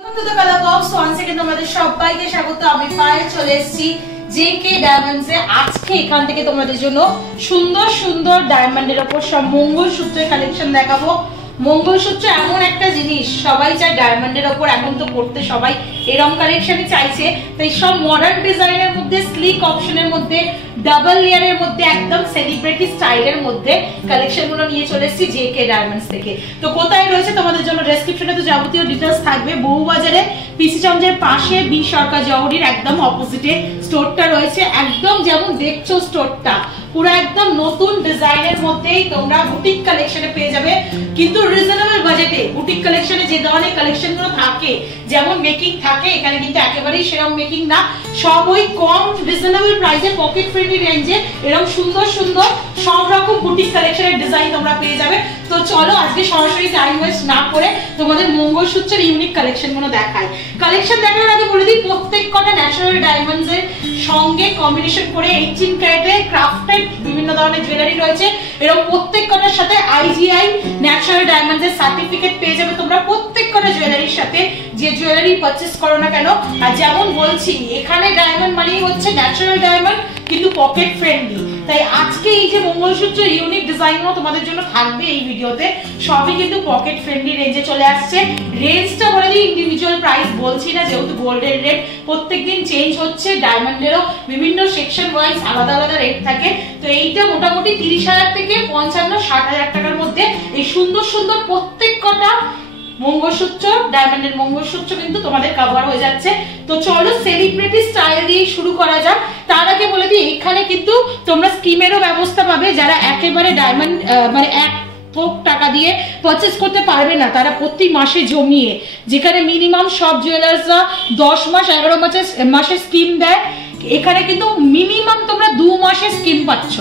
তোমাদের সবাইকে স্বাগত। আমি পায়ে চলে এসেছি জেকে ডায়মন্ডস এ। আজকে এখান থেকে তোমাদের জন্য সুন্দর সুন্দর ডায়মন্ডের উপর সব মঙ্গলসূত্রের কালেকশন দেখাবো। মঙ্গলসূত্র এমন একটা জিনিস, সবাই চায় ডায়মন্ডের ওপর এখন তো করতে, সবাই এরকম কালেকশনই চাইছে। তাই সব মডার্ন ডিজাইনের মধ্যে, স্লিক অপশনের মধ্যে, ডাবল লেয়ারের মধ্যে, একদম সেলিব্রিটি স্টাইলের মধ্যে কালেকশন গুলো নিয়ে চলে এসেছি জেকে ডায়মন্ডস থেকে। তো কোথায় রয়েছে তোমাদের জন্য ডেসক্রিপশনে তো যাবতীয় ডিটেলস থাকবে। বহুবাজারে পিসি চন্দ্রের পাশে বি সরকার জহুরির একদম অপোজিটে স্টোরটা রয়েছে। একদম যেমন দেখছো স্টোরটা পুরো একদম নতুন ডিজাইনের মধ্যেই তোমরা বুটিক কালেকশনে পেয়ে যাবে, কিন্তু রিজনেবল বাজেটে। বুটিক কালেকশনে যে ধরনের কালেকশন গুলো থাকে, যেমন মেকিং থাকে, এখানে কিন্তু একেবারেই সেরকম মেকিং না। সব ওই কম রিজনেবল প্রাইসে পকেট ফ্রেন্ডলি রেঞ্জে এরকম সুন্দর সুন্দর সব রকম বুটিক কালেকশনের ডিজাইন তোমরা পেয়ে যাবে। তো চলো আজকে সরাসরি টাইম ওয়েস্ট না করে তোমাদের মঙ্গলসূত্রের ইউনিক কালেকশন গুলো দেখাই। কালেকশন দেখানোর আগে বলে দিই, প্রত্যেক কটা ন্যাচারাল ডায়মন্ডস এর সঙ্গে কম্বিনেশন করে 18 ক্যারেটের ক্রাফটেড বিভিন্ন ধরনের জুয়েলারি রয়েছে। এরকম প্রত্যেক কটার সাথে আইজিআই ন্যাচারাল ডায়মন্ডস এর সার্টিফিকেট পেয়ে যাবে তোমরা প্রত্যেক কটা জুয়েলারির সাথে, যে জুয়েলারি পারচেজ করো না কেন। আর যেমন বলছি, এখানে ডায়মন্ড মানেই হচ্ছে ন্যাচারাল ডায়মন্ড, কিন্তু পকেট ফ্রেন্ডলি। তাই আজকে এই যে মঙ্গলসূত্রের ইউনিক ডিজাইনগুলো তোমাদের জন্য থাকবে এই ভিডিওতে, সবই কিন্তু পকেট ফ্রেন্ডলি রেঞ্জে চলে আসছে। রেঞ্জটা বলে দিই, ইন্ডিভিজুয়াল প্রাইস বলছি না, যেহেতু গোল্ডের রেট প্রত্যেকদিন চেঞ্জ হচ্ছে, ডায়মন্ডেরও বিভিন্ন সেকশন ওয়াইজ আলাদা আলাদা রেট থাকে। তো এইটা মোটামুটি 30,000 থেকে 55-60,000 টাকার মধ্যে এই সুন্দর সুন্দর প্রত্যেক কটা মঙ্গলসূত্র, ডায়মন্ডের মঙ্গলসূত্র কিন্তু তোমাদের কভার হয়ে যাচ্ছে। তো চলো সেলিব্রিটি স্টাইল দিয়ে শুরু করা যাক। তার আগে বলে দিই, এখানে কিন্তু তোমরা স্কিমেরও ব্যবস্থা পাবে। যারা একেবারে ডায়মন্ড মানে এক টাকা দিয়ে পারচেজ করতে পারবে না, তারা প্রতি মাসে জমিয়ে, যেখানে মিনিমাম সব জুয়েলার্সরা 10 মাস 11 মাসের স্কিম দেয়, এখানে কিন্তু মিনিমাম তোমরা 2 মাসের স্কিম পাচ্ছ।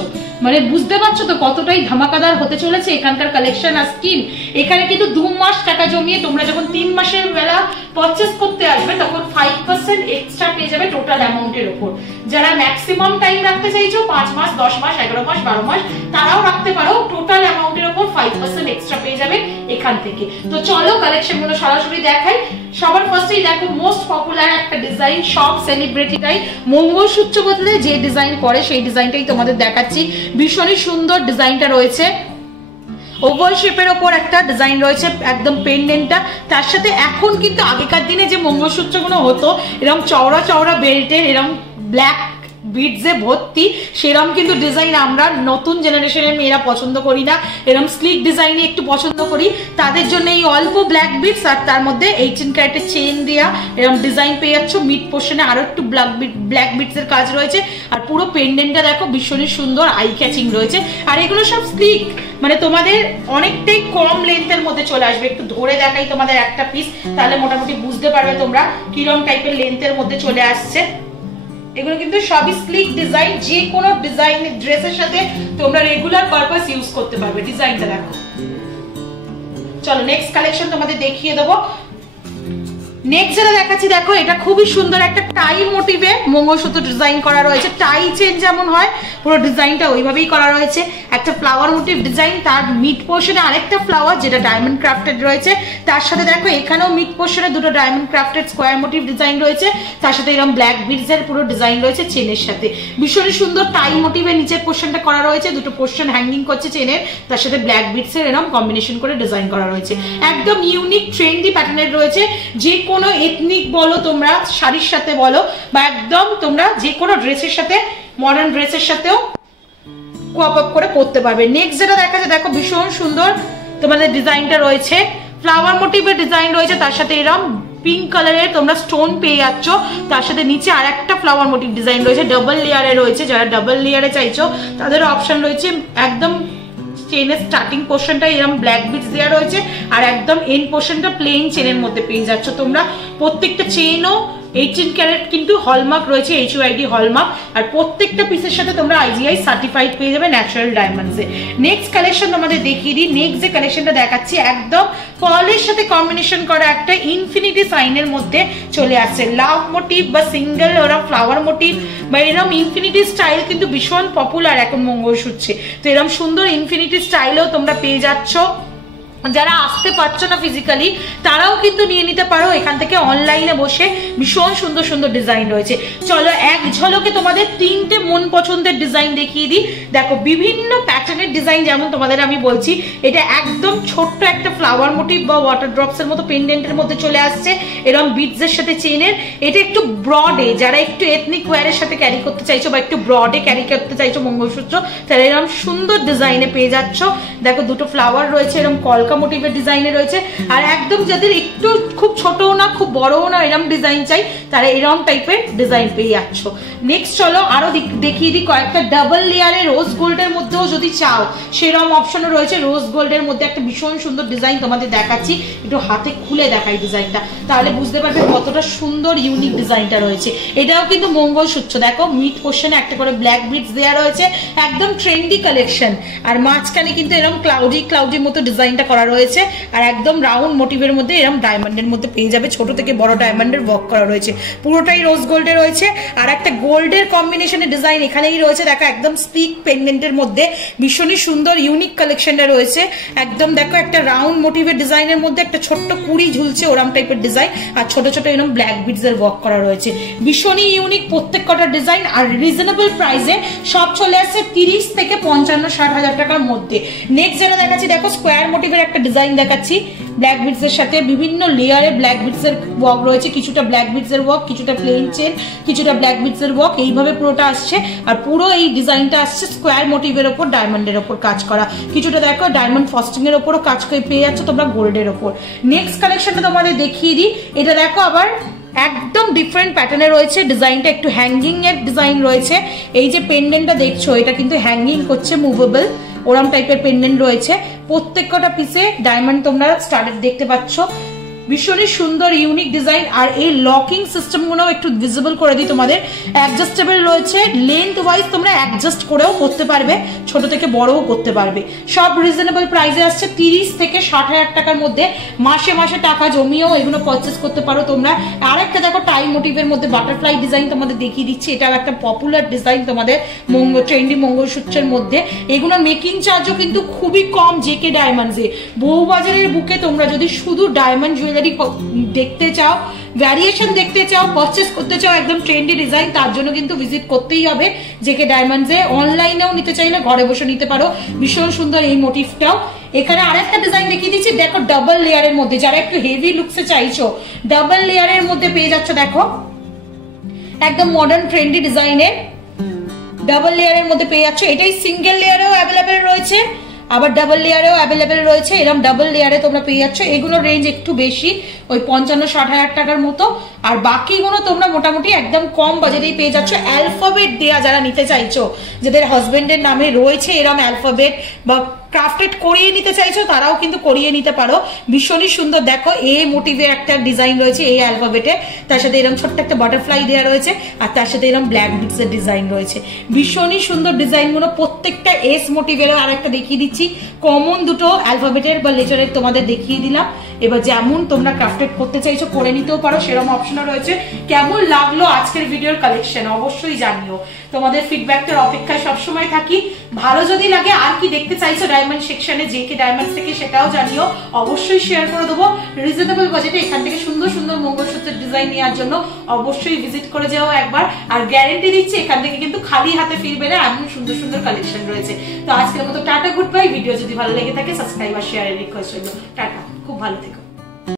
মানে বুঝতে পারছো তো কতটাই ধামাকাদার হতে চলেছে এখানকার কালেকশন আর স্কিম। এখানে কিন্তু 2 মাস টাকা জমিয়ে তোমরা যখন 3 মাসের বেলা পারচেজ করতে আসবে, তখন 5% এক্সট্রা পেয়ে যাবে টোটাল অ্যামাউন্টের উপর। যারা ম্যাক্সিমাম টাইম রাখতে চাইছো 5 মাস 10 মাস 11 মাস 12 মাস, তারাও রাখতে পারো। টোটাল অ্যামাউন্টের উপর 5% এক্সট্রা পেয়ে যাবে এখান থেকে। তো চলো কালেকশন গুলো সরাসরি দেখাই। সবার ফার্স্টেই দেখো, মোস্ট পপুলার একটা ডিজাইন, সব সেলিব্রিটিটাই মঙ্গলসূত্র বদলে যে ডিজাইন করে সেই ডিজাইনটাই তোমাদের দেখাচ্ছি। ভীষণই সুন্দর ডিজাইনটা রয়েছে, ওভাল শেপের ওপর একটা ডিজাইন রয়েছে, একদম পেন্ডেন্টটা। তার সাথে এখন কিন্তু আগেকার দিনে যে মঙ্গলসূত্রগুলো হতো এরকম চওড়া চওড়া বেল্টের, এরকম ব্ল্যাক বিটস এ ভর্তি, সেরকম কিন্তু ডিজাইন আমরা নতুন জেনারেশনের মেয়েরা পছন্দ করি না। এরকম স্লিক ডিজাইনে একটু পছন্দ করি, তাদের জন্য এই অল্প ব্ল্যাক বিটস আর তার মধ্যে 18 ক্যারেটের চেইন দেওয়া এরকম ডিজাইন পেয়ে যাচ্ছ। মিড পোর্শনে আরো একটু ব্ল্যাক বিটস এর কাজ রয়েছে। আর পুরো পেন্ডেন্টটা দেখো ভীষণই সুন্দর, আই ক্যাচিং রয়েছে। আর এগুলো সব স্লিক, মানে তোমাদের অনেকটাই কম লেন্থের মধ্যে চলে আসবে। একটু ধরে দেখাই তোমাদের একটা পিস, তাহলে মোটামুটি বুঝতে পারবে তোমরা কিরকম টাইপের লেন্থের মধ্যে চলে আসছে। এগুলো কিন্তু সবই স্লিক ডিজাইন, যে কোনো ডিজাইন ড্রেসের সাথে তোমরা রেগুলার পারপাস ইউজ করতে পারবে। ডিজাইনটা দেখো। চলো নেক্সট কালেকশন তোমাদের দেখিয়ে দেবো। নেক্সট যেটা দেখাচ্ছি, দেখো এটা খুবই সুন্দর একটা টাই মোটিভে মঙ্গলসূত্র ডিজাইন করা রয়েছে। টাই চেন যেমন হয়, পুরো ডিজাইনটা ওইভাবেই করা রয়েছে। একটা ফ্লাওয়ার মোটিভ ডিজাইন, তার মিড পোর্শনে আরেকটা ফ্লাওয়ার যেটা ডায়মন্ড ক্রাফটেড রয়েছে। তার সাথে দেখো এখানেও মিড পোর্শনে দুটো diamond crafted square motif design রয়েছে। তার সাথে এরকম ব্ল্যাক বিডস এর পুরো ডিজাইন রয়েছে চেনের সাথে। ভীষণই সুন্দর টাই মোটিভে নিচের পোর্শনটা করা রয়েছে, দুটো পোর্শন হ্যাঙ্গিং করছে চেনের, তার সাথে ব্ল্যাক বিডস এর এরকম কম্বিনেশন করে ডিজাইন করা রয়েছে। একদম ইউনিক ট্রেন্ডি প্যাটার্নের রয়েছে। যে কোনো এথনিক বলো তোমরা, শাড়ির সাথে বলো, বা একদম তোমরা যে কোনো ড্রেসের সাথে, মডার্ন ড্রেসের সাথেও কোঅপ আপ করে পরতে পারবে। নেক্সট যেটা দেখা যায়, দেখো ভীষণ সুন্দর তোমাদের ডিজাইনটা রয়েছে, ফ্লাওয়ার মোটিভের ডিজাইন রয়েছে। তার সাথে এরকম পিঙ্ক কালারের তোমরা স্টোন পেয়ে যাচ্ছ। তার সাথে নিচে আর একটা ফ্লাওয়ার মোটিভ ডিজাইন রয়েছে, ডাবল লেয়ারে রয়েছে। যারা ডাবল লেয়ারে চাইছো তাদের অপশন রয়েছে। একদম চেনের স্টার্টিং পোর্শনটা এরকম ব্ল্যাক বিটস দেওয়া রয়েছে, আর একদম এন্ড পোর্শনটা প্লেন চেনের মধ্যে পেয়ে যাচ্ছ তোমরা। প্রত্যেকটা চেনও 18 ক্যারেট কিন্তু হলমার্ক রয়েছে, HUID হলমার্ক। আর প্রত্যেকটা পিসের সাথে তোমরা IGI সার্টিফাইড পেয়ে যাবে ন্যাচারাল ডায়মন্ডসে। নেক্সট কালেকশন তোমাদের দেখিয়ে দিই। নেক্সট যে কালেকশনটা দেখাচ্ছি, একদম পার্লের সাথে কম্বিনেশন করা একটা ইনফিনিটি সাইনের মধ্যে চলে আসছে। লাভ মোটিভ বা সিঙ্গেল ওরা ফ্লাওয়ার মোটিভ বা এরকম ইনফিনিটি স্টাইল কিন্তু ভীষণ পপুলার এখন মঙ্গলসূত্রে। তো এরকম সুন্দর ইনফিনিটি স্টাইলেও তোমরা পেয়ে যাচ্ছ। যারা আসতে পারছো না ফিজিক্যালি তারাও কিন্তু নিয়ে নিতে পারো এখান থেকে অনলাইনে বসে। ভীষণ সুন্দর সুন্দর ডিজাইন রয়েছে। চলো এক ঝলকে তোমাদের 3টে মন পছন্দের ডিজাইন দেখিয়ে দিই। দেখো বিভিন্ন প্যাটার্নের ডিজাইন, যেমন তোমাদের আমি বলছি এটা একদম ছোট্ট একটা ফ্লাওয়ার মোটিভ বা ওয়াটার ড্রপস এর মতো পেন্ডেন্টের মধ্যে চলে আসছে এরকম বিটস এর সাথে চেনের। এটা একটু ব্রডে, যারা একটু এথনিক ওয়্যারের সাথে ক্যারি করতে চাইছো বা একটু ব্রডে ক্যারি করতে চাইছো মঙ্গলসূত্র, তাহলে এরকম সুন্দর ডিজাইনে পেয়ে যাচ্ছ। দেখো দুটো ফ্লাওয়ার রয়েছে, এরকম কলকা মোটিভের ডিজাইনে রয়েছে। আর একদম যাদের একটু খুব ছোটও না খুব বড়ও না এরকম ডিজাইন চাই, তারা এরকম টাইপের ডিজাইন পেয়ে যাচ্ছ। নেক্সট চলো আরো দেখিয়ে দিই কয়েকটা ডাবল লেয়ারে রোজ গোল্ডের মধ্যেও যদি চাও সেরকম অপশনও রয়েছে। রোজ গোল্ডের মধ্যে একটা ভীষণ সুন্দর ডিজাইন তোমাদের দেখাচ্ছি, একটু হাতে খুলে দেখাই ডিজাইনটা, তাহলে বুঝতে পারবে কতটা সুন্দর ইউনিক ডিজাইনটা রয়েছে। এটাও কিন্তু মঙ্গলসূত্র, দেখো মিড পোর্শনে একটা করে ব্ল্যাক বিটস দেওয়া রয়েছে, একদম ট্রেন্ডি কালেকশন। আর মাঝখানে কিন্তু এরকম ক্লাউডি মতো ডিজাইনটা করা রয়েছে, আর একদম রাউন্ড মোটিভের মধ্যে এরকম ডায়মন্ডের মধ্যে পেয়ে যাবে, ছোট থেকে বড় ডায়মন্ডের ওয়ার্ক করা রয়েছে। পুরোটাই রোজ গোল্ডে রয়েছে, আর একটা গোল্ডের কম্বিনেশনের ডিজাইন এখানেই রয়েছে। দেখো একদম স্পিক পেন্ডেন্টের মধ্যে ভীষণই সুন্দর ইউনিক কালেকশনটা রয়েছে। একদম দেখো একটা রাউন্ড মোটিভের ডিজাইনের মধ্যে একটা ছোট্ট কুড়ি ঝুলছে ওরম টাইপের ডিজাইন, আর ছোট ছোট এরকম ব্ল্যাক বিটস এর ওয়ার্ক করা রয়েছে। ভীষণই ইউনিক প্রত্যেক কটা ডিজাইন, আর রিজনেবল প্রাইসে সব চলে আসছে 30 থেকে 55-60 হাজার টাকার মধ্যে। নেক্সট যেটা দেখাচ্ছি দেখো স্কোয়ার মোটিভের একটা ডিজাইন দেখাচ্ছি, ব্ল্যাক বিটস এর সাথে বিভিন্ন লেয়ারে ব্ল্যাক বিটস এর ওয়ার্ক রয়েছে, কিছুটা ব্ল্যাক বিটস এর ওয়ার্ক, কিছুটা প্লেন চেন, কিছুটা ব্ল্যাক বিটস এর ওয়ার্ক, এইভাবে পুরোটা আসছে। আর পুরো এই ডিজাইনটা আসছে স্কোয়ার মোটিভের ওপর ডায়মন্ডের ওপর কাজ করা, কিছুটা দেখো ডায়মন্ড ফস্টিং এর ওপরও কাজ করে পেয়ে যাচ্ছ তোমরা গোল্ডের ওপর। নেক্সট কালেকশনটা তোমাদের দেখিয়ে দিই, এটা দেখো আবার একদম ডিফারেন্ট প্যাটার্নে রয়েছে, ডিজাইনটা একটু হ্যাঙ্গিং এর ডিজাইন রয়েছে। এই যে পেন্ডেন্টটা দেখছো এটা কিন্তু হ্যাঙ্গিং করছে, মুভেবল ওরম টাইপের পেন্ডেন্ট রয়েছে। প্রত্যেক কটা পিসে ডায়মন্ড তোমরা স্টার্টেড দেখতে পাচ্ছ, ভীষণই সুন্দর ইউনিক ডিজাইন। আর এই লকিং সিস্টেম গুলো একটু ভিজিবল করে দিই তোমাদের, অ্যাডজাস্টেবল রয়েছে, লেন্থ ওয়াইজ তোমরা অ্যাডজাস্ট করেও করতে পারবে, ছোট থেকে বড়ও করতে পারবে। সব রিজনেবল প্রাইসে আসছে 30 থেকে 60 হাজার টাকার মধ্যে। মাসে মাসে টাকা জমিয়েও এগুলো পারচেস করতে পারো তোমরা। আরেকটা দেখো টাই মোটিভের মধ্যে বাটারফ্লাই ডিজাইন তোমাদের দেখিয়ে দিচ্ছি, এটাও একটা পপুলার ডিজাইন তোমাদের ট্রেন্ডি মঙ্গলসূত্রের মধ্যে। এগুলোর মেকিং চার্জও কিন্তু খুবই কম জেকে ডায়মন্ডসে। বউবাজারের বুকে তোমরা যদি শুধু ডায়মন্ড দেখতে চাও, ভ্যারিয়েশন দেখতে চাও, পারচেস করতে চাও একদম ট্রেন্ডি ডিজাইন, তার জন্য কিন্তু ভিজিট করতেই হবে জেকে ডায়মন্ডসে। অনলাইনেও নিতে চাইলে ঘরে বসে নিতে পারো, ভীষণ সুন্দর এই মোটিভটাও। এখানে আরেকটা ডিজাইন দেখিয়ে দিচ্ছি, দেখো ডাবল লেয়ারের মধ্যে, যারা একটু হেভি লুকসে চাইছো ডাবল লেয়ারের মধ্যে পেয়ে যাচ্ছ। দেখো একদম মডার্ন ট্রেন্ডি ডিজাইনের ডাবল লেয়ারের মধ্যে পেয়ে যাচ্ছ। এটাই সিঙ্গেল লেয়ারেও অ্যাভেলেবেল রয়েছে, আবার ডাবল লেয়ারেও অ্যাভেলেবেল রয়েছে। এরকম ডাবল লেয়ারে তোমরা পেয়ে যাচ্ছ। এগুলোর রেঞ্জ একটু বেশি, ওই 55-60 হাজার টাকার মতো। আর বাকিগুলো তোমরা মোটামুটি একদম কম বাজেটেই পেয়ে যাচ্ছ। অ্যালফাবেট দেয়া যারা নিতে চাইছো, যাদের হাজবেন্ডের নামে রয়েছে এরকম অ্যালফাবেট বা ক্রাফটেড করিয়ে নিতে চাইছো, তারাও কিন্তু করিয়ে নিতে পারো। ভীষণই সুন্দর দেখো এ মোটিভের একটা ডিজাইন রয়েছে এই অ্যালফাবেটে, তার সাথে এরকম ছোট্ট একটা বাটারফ্লাই দেওয়া রয়েছে, আর তার সাথে এরকম ব্ল্যাক বিটস এর ডিজাইন রয়েছে। ভীষণই সুন্দর ডিজাইনগুলো, প্রত্যেকটা এস মোটিভেরও আরেকটা দেখিয়ে দিচ্ছি। কমন দুটো অ্যালফাবেটের বা লেটারের তোমাদের দেখিয়ে দিলাম। এবার যেমন তোমরা ক্রাফটেড করতে চাইছো করে নিতেও পারো, সেরকম অপশনও রয়েছে। কেমন লাগলো আজকের ভিডিওর কালেকশন অবশ্যই জানিও, তোমাদের ফিডব্যাকের অপেক্ষায় সবসময় থাকি। ভালো যদি লাগে আর কি দেখতে চাইছো ডায়মন্ড সেকশনে জেকে ডায়মন্ডস থেকে সেটাও জানিও, অবশ্যই শেয়ার করে দেবো। রিজনেবল বাজেটে এখান থেকে সুন্দর সুন্দর মঙ্গলসূত্রের ডিজাইন নেওয়ার জন্য অবশ্যই ভিজিট করে যাও একবার। আর গ্যারেন্টি দিচ্ছি এখান থেকে কিন্তু খালি হাতে ফিরবে না, এমন সুন্দর সুন্দর কালেকশন রয়েছে। তো আজকের মতো টাটা, গুড বাই। ভিডিও যদি ভালো লেগে থাকে সাবস্ক্রাইব আর শেয়ারের রিকোয়েস্ট রইল। টাটা, খুব ভালো থেকো।